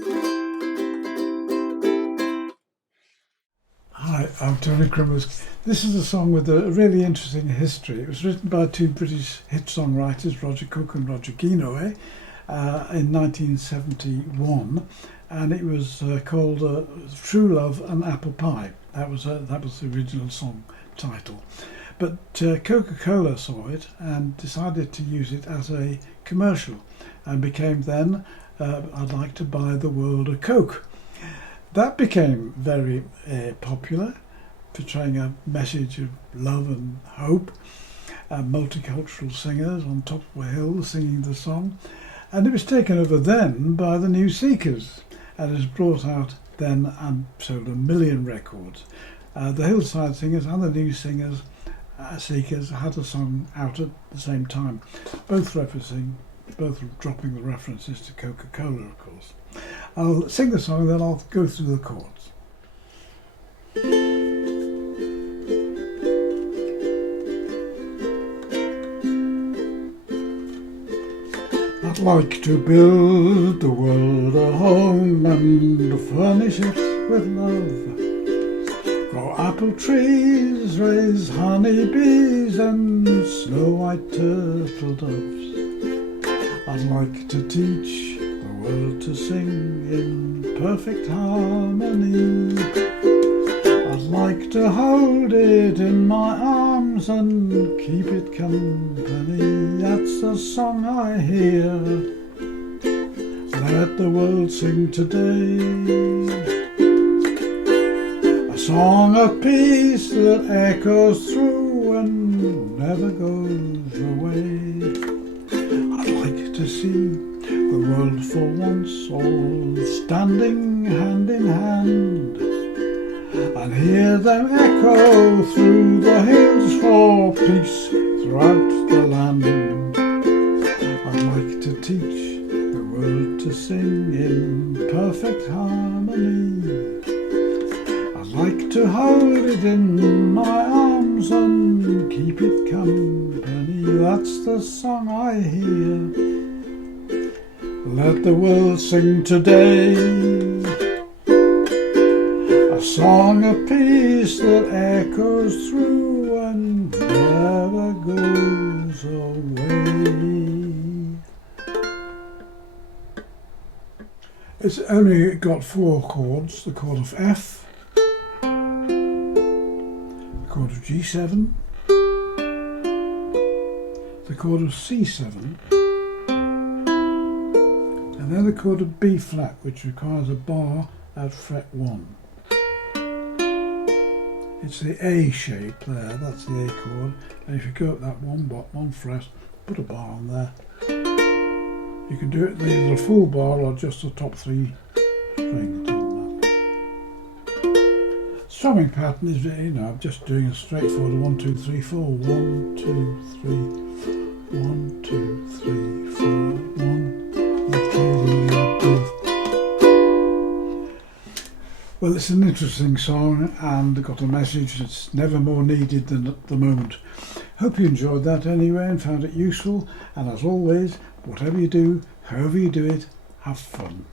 Hi, I'm Tony Crimmers. This is a song with a really interesting history. It was written by two British hit songwriters, Roger Cook and Roger Guinoe, in 1971, and it was called True Love and Apple Pie. That was the original song title. But Coca-Cola saw it and decided to use it as a commercial, and became then I'd Like to Buy the World a Coke. That became very popular, portraying a message of love and hope. Multicultural singers on top of a hill singing the song, and it was taken over then by the New Seekers, and it was brought out then and sold 1 million records. The Hillside Singers and the New Seekers had a song out at the same time, both dropping the references to Coca-Cola, of course. I'll sing the song, then I'll go through the chords. I'd like to build the world a home and furnish it with love. Grow apple trees, raise honeybees and snow-white turtle doves. I'd like to teach the world to sing in perfect harmony. I'd like to hold it in my arms and keep it company. That's the song I hear. Let the world sing today. A song of peace that echoes through and never goes away. I'd like to see the world for once all standing hand in hand, and hear them echo through the hills for peace throughout the land. I'd like to teach the world to sing in perfect harmony. I'd like to hold it in my arms and keep it company. That's the song I hear. Let the world sing today. A song of peace that echoes through and never goes away. It's only got 4 chords: the chord of F, the chord of G7, the chord of C7, and then the chord of B flat, which requires a bar at fret 1. It's the A shape there, that's the A chord, and if you go up that one fret, put a bar on there. You can do it either a full bar or just the top 3 strings. Strumming pattern is, I'm just doing a straightforward 1, 2, 3, 4, 1, 2, 3, 1, 2, 3, 4, 1. Well, it's an interesting song and got a message that's never more needed than at the moment. Hope you enjoyed that anyway and found it useful, and as always, whatever you do, however you do it, have fun.